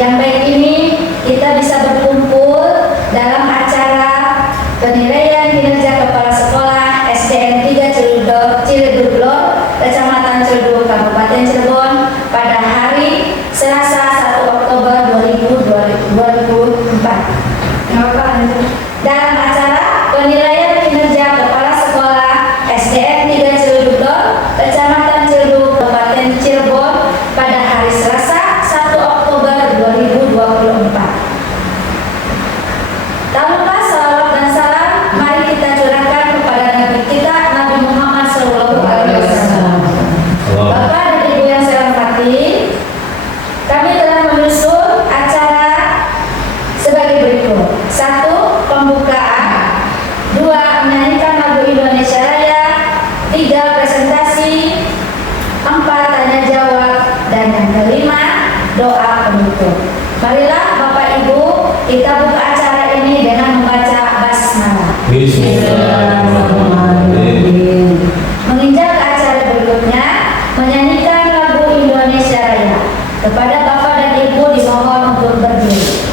Yang baik ini kita bisa berkumpul dalam acara penilaian kinerja kepala sekolah SDN 3 Ciledug Lor, Kecamatan Ciledug, Kabupaten Cirebon pada hari Selasa 1 Oktober 2024. Dalam acara penilaian kinerja kepala sekolah SDN 3 Ciledug Lor, Kecamatan Ciledug, Kabupaten Cirebon pada hari Selasa 1 Oktober 2024. Tak lupa salawat dan salam mari kita curahkan kepada Nabi kita, Nabi Muhammad SAW. Bapak dan Ibu yang saya hormati, kami telah menyusun acara sebagai berikut. 1. Pembukaan. 2. Menyanyikan lagu Indonesia Raya. 3. Presentasi. 4. Tanya jawab. Dan yang kelima, doa penutup. Marilah Bapak Ibu kita buka acara ini dengan membaca basmalah. Bismillahirrahmanirrahim. Menginjak ke acara berikutnya, menyanyikan lagu Indonesia Raya. Kepada Bapak dan Ibu dimohon untuk berdiri.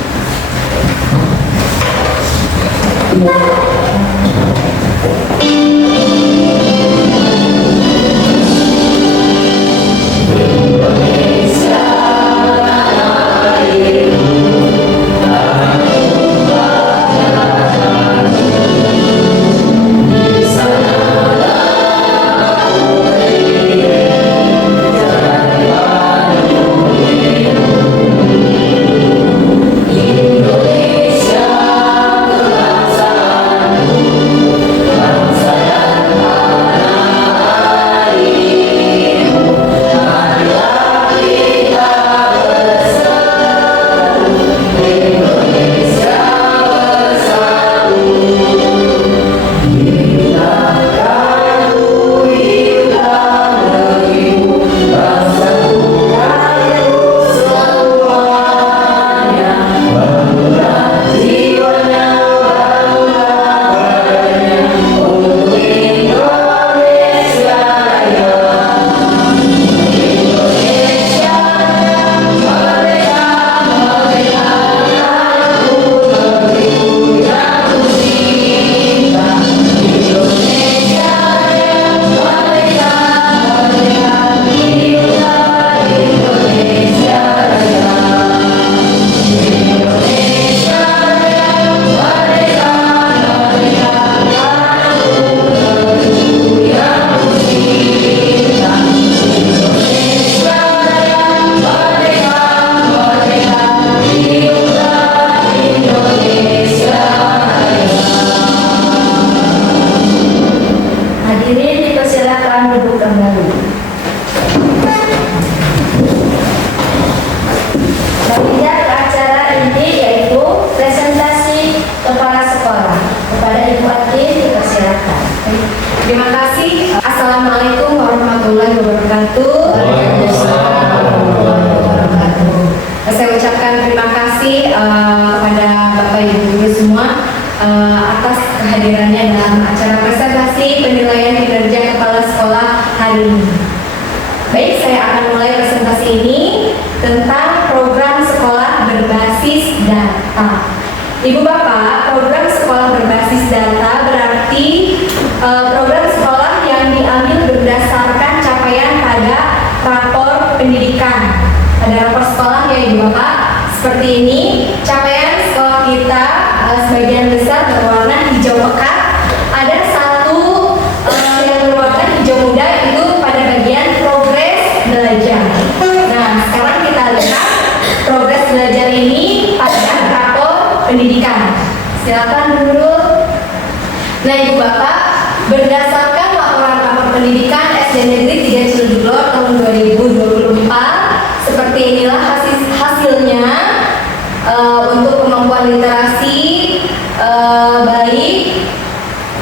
Hadirin dipersilakan duduk kembali. Menginjak ke acara inti yaitu presentasi kepala sekolah. Kepada Ibu Adin dipersilakan. Terima kasih. Assalamualaikum warahmatullahi wabarakatuh. Saya ucapkan terima kasih kepada Bapak Ibu guru semua atas kehadirannya dalam acara presentasi penilaian kinerja kepala sekolah hari ini. Baik, saya akan mulai presentasi ini tentang program sekolah berbasis data. Ibu Bapak, program sekolah berbasis data berarti program sekolah yang diambil berdasarkan capaian pada rapor pendidikan. Ada rapor sekolah ya Ibu Bapak, seperti ini. Capaian sekolah kita sebagian besar berwarna hijau pekat. Ada satu yang berwarna hijau muda, itu pada bagian progres belajar. Nah, sekarang kita lihat progres belajar ini pada rapor pendidikan. Silakan dulu. Nah Ibu Bapak, berdasarkan laporan rapor pendidikan SDN Negeri 3 Ciledug Lor tahun 2024, seperti inilah hasilnya. Untuk kemampuan literasi baik,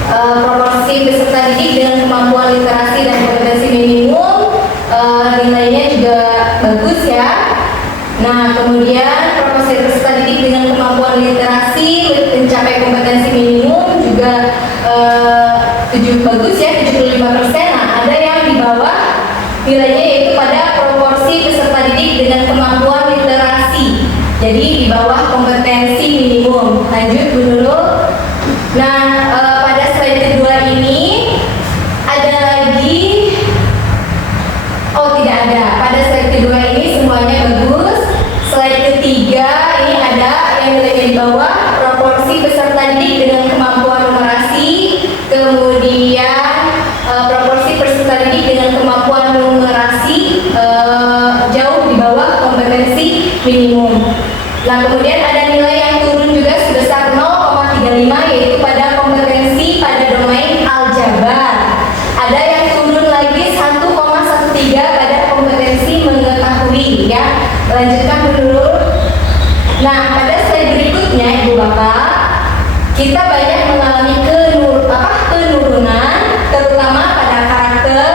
proporsi peserta didik dengan kemampuan literasi dan kompetensi minimum nilainya juga bagus ya. Nah, kemudian proporsi peserta didik dengan kemampuan literasi mencapai kompetensi minimum juga bagus ya, 75%. Nah, ada yang di bawah nilainya yaitu pada proporsi peserta didik dengan kemampuan literasi ada yang nilainya di bawah, proporsi peserta didik dengan kemampuan numerasi, kemudian proporsi peserta didik dengan kemampuan numerasi jauh di bawah kompetensi minimum. Nah, kemudian ada nilai yang turun juga sebesar 0,35 yaitu pada kompetensi pada domain aljabar. Ada yang turun lagi 1,13 pada kompetensi mengetahui ya. Lanjutkan dulu. Nah, pada slide berikutnya Ibu Bapak, kita banyak mengalami penurunan terutama pada karakter,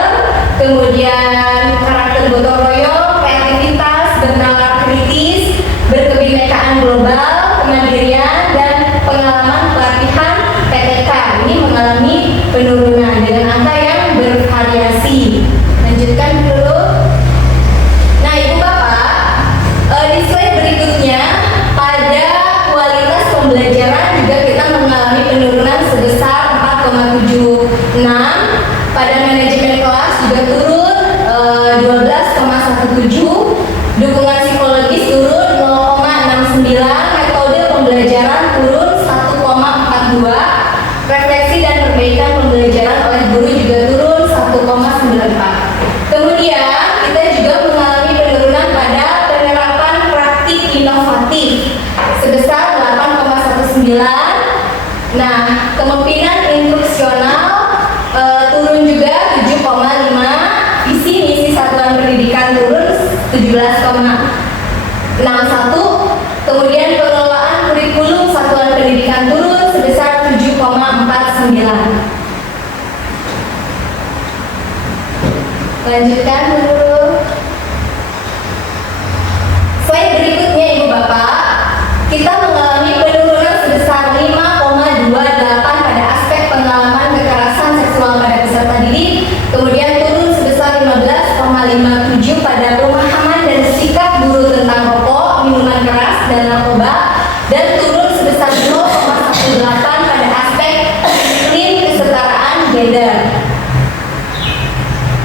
kemudian karakter gotong royong, kreativitas, bernalar kritis, berkebinekaan global, kemandirian, dan pengalaman pelatihan PTK. Ini mengalami penurunan dengan angka yang bervariasi. Lanjutkan dulu. Nah, Ibu Bapak, di slide berikutnya pada kualitas pembelajaran juga kita mengalami penurunan sebesar 4,76. Pada manajemen kelas juga turun 12,17. Dukungan psikologis turun 0,69. Metode pembelajaran turun 1,42. Refleksi dan perbaikan pembelajaran oleh guru juga turun 1,94. Kemudian kita juga mengalami penurunan pada penerapan praktik inovatif sebesar 8,19. Nah, kemungkinan instruksional turun juga 7,5. Visi misi satuan pendidikan turun 17,61. Kemudian pengelolaan kurikulum satuan pendidikan turun sebesar 7,49. Lanjutkan dulu. Slide berikutnya Ibu Bapak, kita mengalami penurunan sebesar 5,28 pada aspek pengalaman kekerasan seksual pada peserta didik, kemudian turun sebesar 15,57 pada pemahaman dan sikap guru tentang rokok, minuman keras, dan narkoba, dan turun sebesar 0,18 pada aspek iklim kesetaraan gender.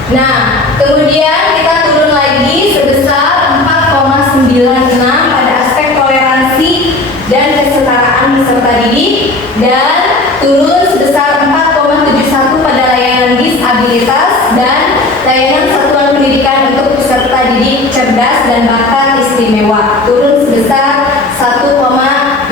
Nah, kemudian kita turun lagi sebesar 4,96 pada aspek toleransi dan kesetaraan peserta didik, dan turun sebesar 4,71 pada layanan disabilitas dan layanan satuan pendidikan untuk peserta didik cerdas dan bakat istimewa, turun sebesar 1,51.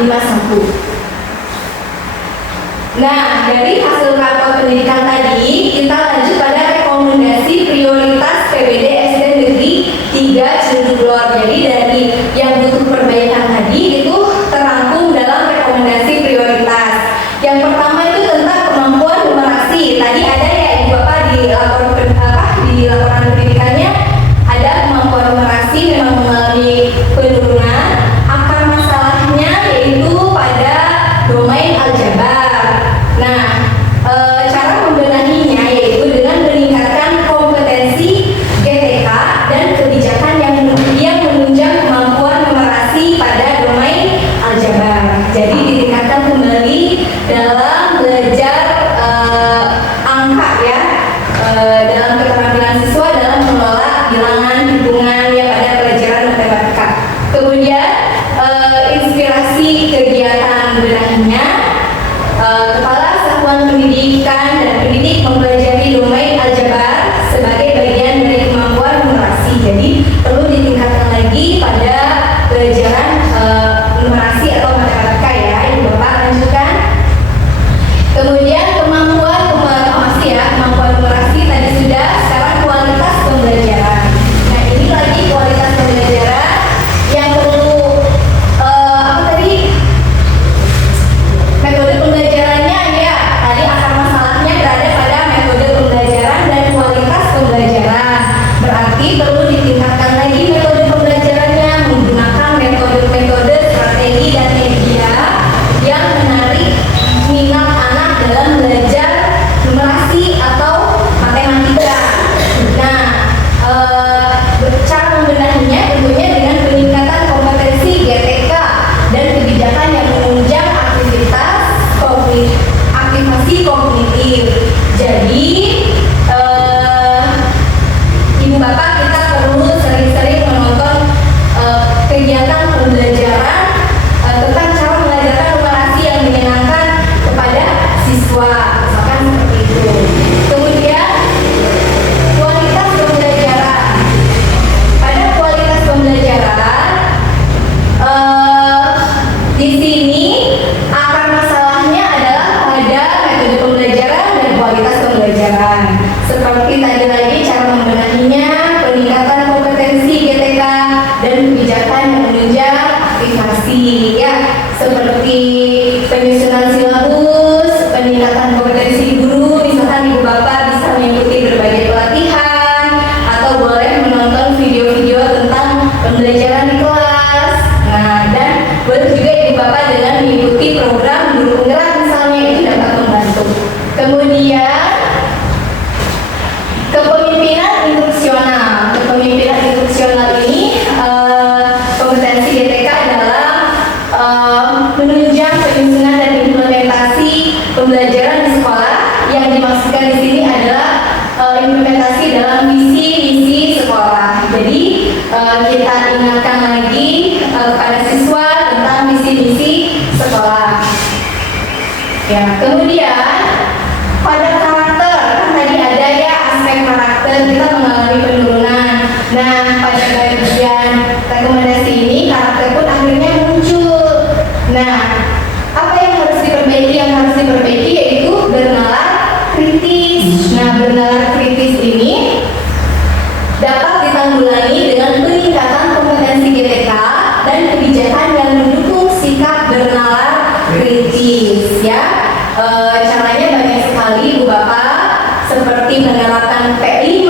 Nah, dari hasil rapor pendidikan tadi, kita lanjut pada rekomendasi prioritas PBD SD Negeri 3 Ciledug. Jadi dari yang butuh perbaikan tadi itu terangkum dalam rekomendasi prioritas. Yang pertama itu tentang kemampuan numerasi. Tadi ada ya Ibu Bapak di laporan pendidikannya ada kemampuan numerasi memang mengalami penurunan. Akar masalahnya yaitu pada domain aljabar. Nah, cara membenahinya yaitu dengan meningkatkan kompetensi GTK dan kebijakan yang menunjang kemampuan numerasi pada domain aljabar. Jadi ditingkatkan kembali dalam belajar angka ya, dalam keterampilan siswa dalam mengelola bilangan hitungan ya pada pelajaran matematika. Kemudian ingatkan lagi kepada siswa tentang misi-misi sekolah. Ya, kemudian pada karakter, kan tadi ada ya aspek karakter, kita mengalami penurunan. Nah, pada bagian rekomendasi ini karakter pun akhirnya muncul. Nah, apa yang harus diperbaiki? Yang harus diperbaiki yaitu bernalar kritis. Nah, bernalar kritis ini dapat ditanggulangi dengan peningkatan kompetensi GTK dan kebijakan yang mendukung sikap bernalar kritis. Ya, caranya banyak sekali Bu Bapak, seperti menerapkan P5,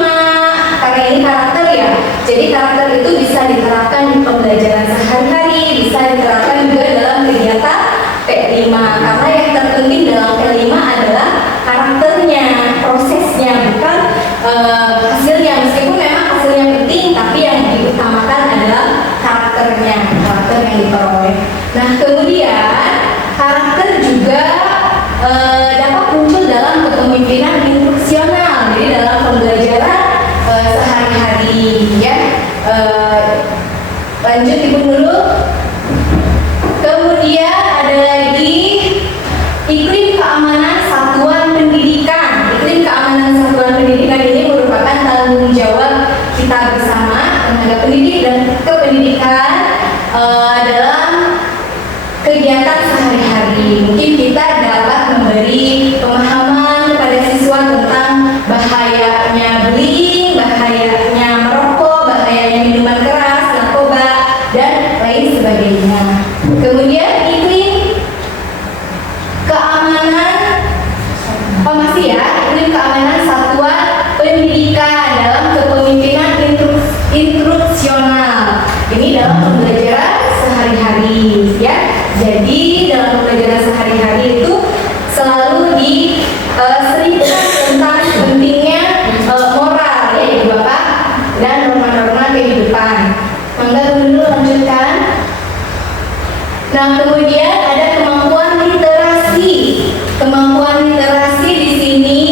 karena ini karakter ya. Jadi karakter itu bisa diterapkan di pembelajaran sehari-hari, bisa diterapkan juga dalam kegiatan P5. Karena yang terpenting dalam P5 adalah karakternya, prosesnya, bukan hasilnya. Meskipun memang hasilnya penting, tapi yang diutamakan adalah karakternya, karakter yang diperoleh. Nah, kemudian karakter juga dapat muncul dalam kepemimpinan instruksional, jadi dalam pembelajaran sehari-hari. Ya, lanjut Ibu dulu. Kemudian ada lagi iklim keamanan satuan pendidikan. Iklim keamanan satuan pendidikan ini merupakan tanggung jawab kita bersama tenaga pendidik dan kependidikan dalam kegiatan sehari-hari. Mungkin kita dapat memberi pemahaman kepada siswa tentang bahayanya bullying, bahayanya merokok, bahayanya minuman keras, narkoba, dan lain sebagainya. Kemudian iklim keamanan, iklim keamanan satuan pendidikan dalam kepemimpinan instruksional. Ini dalam pembelajaran sehari-hari, ya. Jadi dalam pembelajaran sehari-hari itu selalu diserikan tentang pentingnya moral, ya Ibu Bapak, dan norma-norma kehidupan. Mangga dulu lanjutkan. Nah, kemudian ada kemampuan literasi. Kemampuan literasi di sini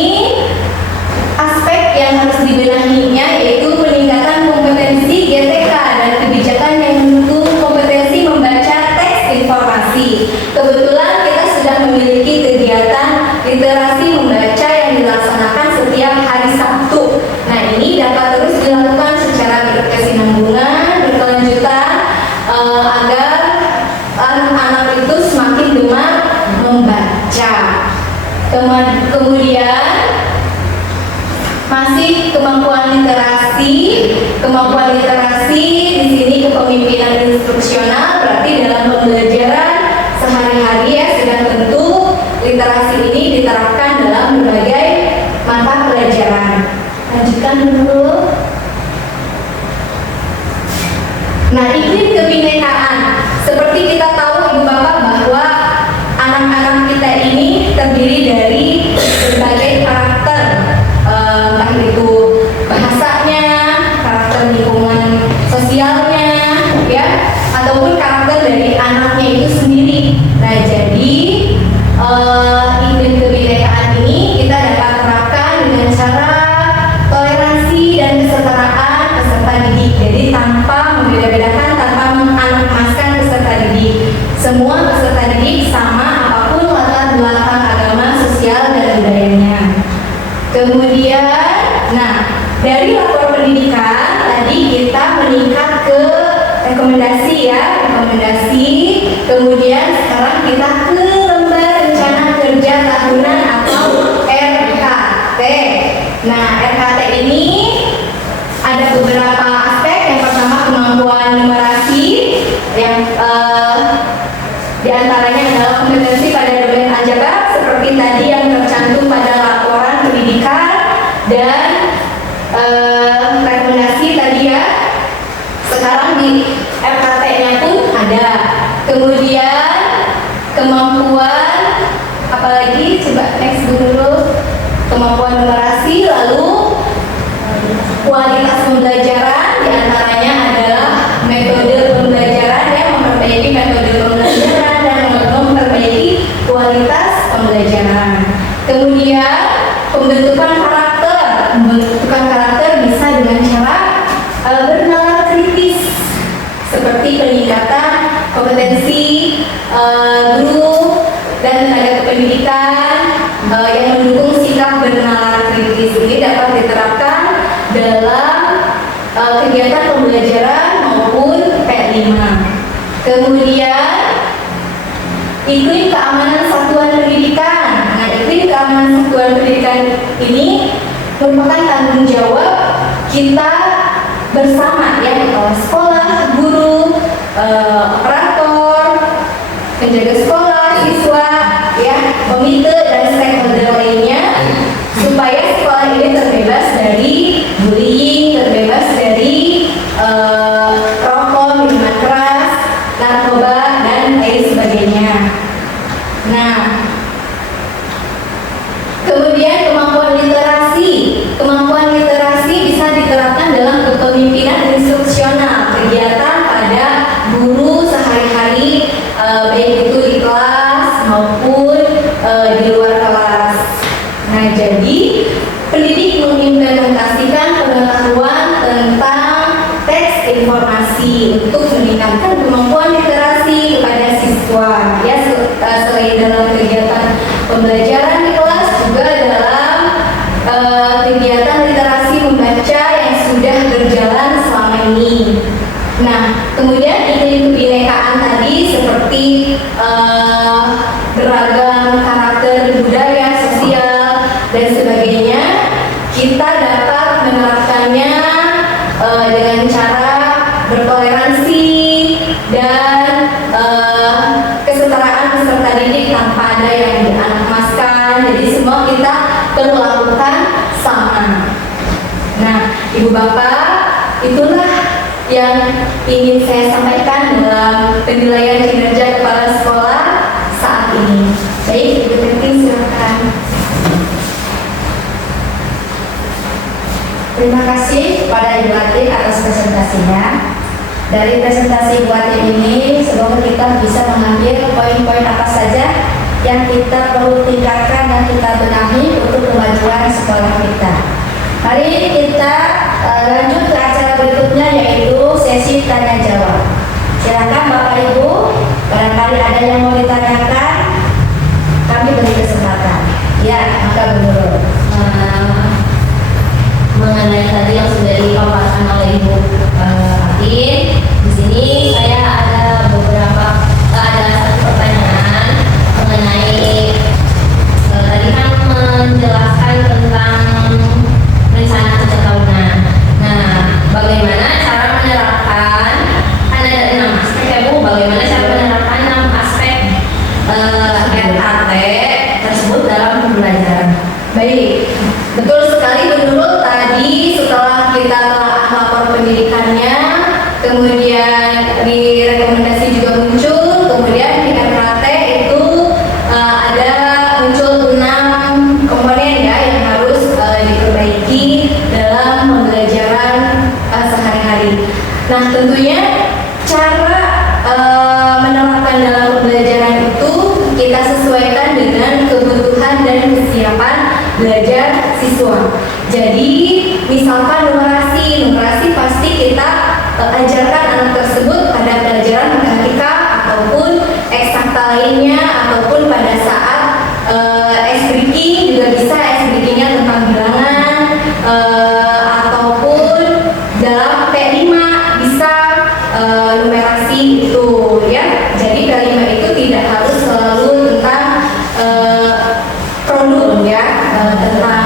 aspek yang harus dibenahinya yaitu peningkatan kompetensi GTK dan kebijakan yang mendukung kompetensi membaca teks informasi. Kebetulan kita sudah memiliki kegiatan literasi membaca yang dilaksanakan setiap hari Sabtu. Nah, ini dapat terus dilakukan secara berkesinambungan, berkelanjutan, agar anak-anak itu semakin gemar membaca. Kemudian masih kemampuan literasi. Kemampuan literasi di sini kepemimpinan instruksional, berarti dalam pembelajaran sehari-hari ya sudah tentu literasi ini diterapkan dalam berbagai mata pelajaran. Lanjutkan dulu. Nah, iklim kebinekaan. Seperti kita tahu Ibu Bapak bahwa anak-anak kita ini terdiri dari berbagai karakter, entah itu bahasanya, karakter lingkungan sosialnya, ya, ataupun karakter dari anaknya itu sendiri. Nah, jadi iklim kebinekaan ini kita dapat terapkan dengan cara toleransi dan kesetaraan peserta didik. Jadi tanpa membeda-bedakan, tanpa menganak-emaskan peserta didik. Semua peserta didik sama apapun latar belakang agama, sosial, dan budayanya. Kemudian, nah, dari lapor pendidikan tadi kita meningkat ke rekomendasi ya, rekomendasi. Kemudian sekarang kita ke lembar rencana kerja tahunan atau RKT. Nah, RKT ini ada beberapa aspek. Yang pertama kemampuan numerasi, yang diantaranya adalah kompetensi pada domain aljabar seperti tadi yang tercantum pada laporan pendidikan, dan rekomendasi tadi ya. Sekarang di RKT-nya pun ada. Kemudian kemampuan apalagi, coba next dulu. Kemampuan numerasi, lalu kualitas pembelajaran, diantaranya adalah metode pembelajaran yang memperbaiki metode pembelajaran dan memperbaiki kualitas pembelajaran. Kemudian pembentukan karakter. Pembentukan karakter bisa dengan cara bernalar kritis. kompetensi guru dan tenaga kependidikan yang mendukung sikap bernalar kritis ini dapat diterapkan dalam kegiatan pembelajaran maupun P5. Kemudian iklim keamanan satuan pendidikan. Nah, iklim keamanan satuan pendidikan ini merupakan tanggung jawab kita bersama, ya, kepala sekolah, guru, operator, penjaga sekolah, siswa, ya, komite dan stakeholder lainnya, supaya sekolah ini terbebas dari bullying, terbebas dari rokok, minuman keras, narkoba dan lain sebagainya. Nah, kemudian kemampuan literasi bisa diterapkan dalam kepemimpinan instruksional, kegiatan pada guru sehari-hari, baik itu di kelas maupun di luar kelas. Nah, jadi pendidik mengimplementasikan pengetahuan tentang teks informasi untuk meningkatkan kemampuan literasi kepada siswa. Ya, selain dalam kegiatan pembelajaran di kelas, juga dalam kegiatan literasi membaca yang sudah berjalan selama ini. Nah, kemudian iklim kebinekaan tadi seperti beragam karakter budaya, sosial, dan sebagainya, kita dapat menerapkannya dengan cara bertoleransi dan kesetaraan peserta didik tanpa ada yang dianakmaskan. Jadi semua kita perlakukan sama. Nah, Ibu Bapak, itulah yang ingin saya sampaikan dalam penilaian kinerja kepala sekolah saat ini. Baik, Ibu Teti, silakan. Terima kasih kepada Ibu Atik atas presentasinya. Dari presentasi Ibu Atik ini, semoga kita bisa mengambil poin-poin apa saja yang kita perlu tingkatkan dan kita benahi untuk kemajuan sekolah kita. Mari kita lanjut ke acara berikutnya, yaitu sesi tanya jawab. Silakan Bapak Ibu, barangkali ada yang mau ditanyakan, kami beri kesempatan. Ya, maka menurut mengenai tadi yang sudah dipaparkan oleh Ibu Atin, di sini saya ada satu pertanyaan mengenai tadi kan menjelaskan tentang rencana kerja tahunan. Nah, bagaimana cara menerapkan, kan ada 6 aspek ya Bu, bagaimana cara menerapkan 6 aspek RKT tersebut dalam pembelajaran? Baik, betul sekali Bu Nurul. Tadi setelah kita telah lapor pendidikannya, kemudian di rekomendasi juga muncul, kemudian di RKT itu ada muncul 6 komponen, ya, yang harus diperbaiki dalam pembelajaran sehari-hari. Nah, tentunya cara menerapkan dalam pembelajaran itu kita sesuaikan dengan kebutuhan dan kesiapan belajar siswa. Jadi, misalkan numerasi pasti kita ajarkan anak tersebut pada pelajaran matematika ataupun eksakta lainnya, ataupun pada saat S-Breaking juga bisa S-Breaking-nya tentang bilangan, ataupun dalam P5 bisa numerasi itu, ya. Jadi P5 itu tidak harus selalu tentang produk, ya, tentang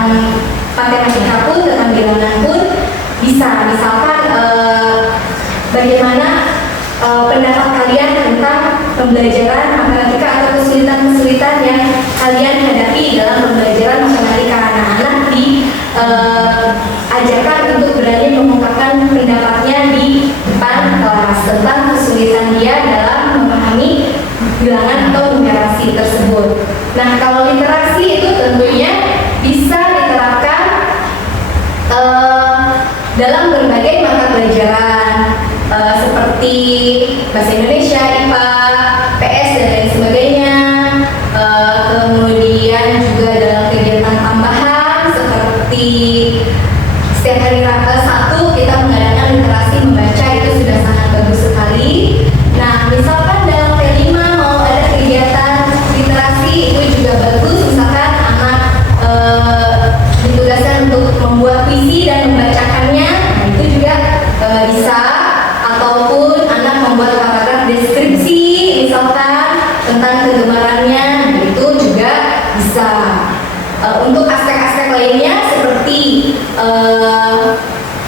matematika pun, tentang bilangan pun bisa. Misalkan bagaimana pendapat kalian tentang pembelajaran matematika atau kesulitan-kesulitan yang kalian hadapi dalam pembelajaran matematika. Anak-anak diajarkan untuk berani mengungkapkan pendapatnya di depan kelas tentang kesulitan dia dalam memahami bilangan atau numerasi tersebut. Nah, kalau literasi itu tentunya bisa diterapkan dalam berbagai mata pelajaran seperti bahasa Indonesia, IPA, PS dan lain sebagainya. Kemudian juga dalam kegiatan tambahan seperti setiap hari Sabtu kita mengadakan literasi membaca, itu sudah sangat bagus sekali. Nah, misalkan dalam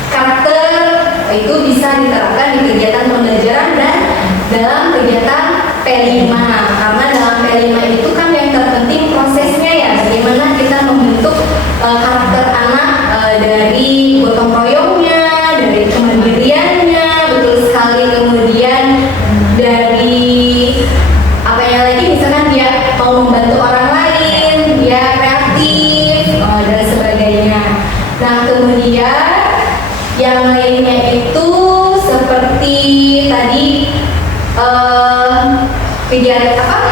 karakter itu bisa diterapkan di kegiatan pembelajaran dan dalam kegiatan P5. Karena dalam P5 itu kan yang terpenting prosesnya ya, bagaimana kita membentuk karakter anak dari gotong royongnya, dari kemandiriannya, betul sekali. Kemudian dari apa yang lagi, misalkan dia mau membantu orang lain, dia kreatif dan sebagainya. Nah kemudian yang lainnya itu seperti tadi kegiatan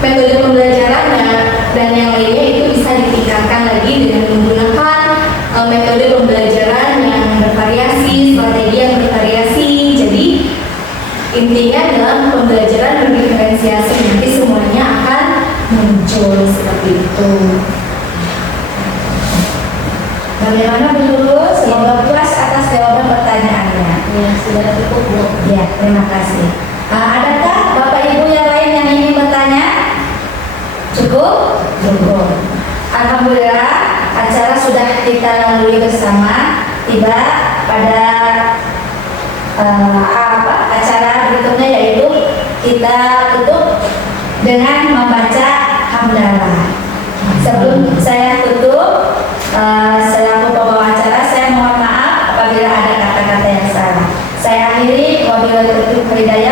metode pembelajarannya dan yang lainnya itu bisa ditingkatkan lagi dengan menggunakan metode pembelajaran yang bervariasi, strategi yang bervariasi. Jadi intinya dalam pembelajaran berdiferensiasi nanti semuanya akan muncul seperti itu. Bagaimana Bu Guru? Semoga puas atas jawaban pertanyaannya. Ya, sudah cukup Bu. Ya, terima kasih. Adakah Bapak Ibu yang lain yang ingin bertanya? Cukup? Cukup. Alhamdulillah, acara sudah kita lalui bersama. Tiba pada acara berikutnya, yaitu kita tutup dengan membaca hamdalah. Sebelum saya tutup, selaku pembawa acara, saya mohon maaf apabila ada kata-kata yang salah. Saya akhiri, wabillahi taufiq wal hidayah.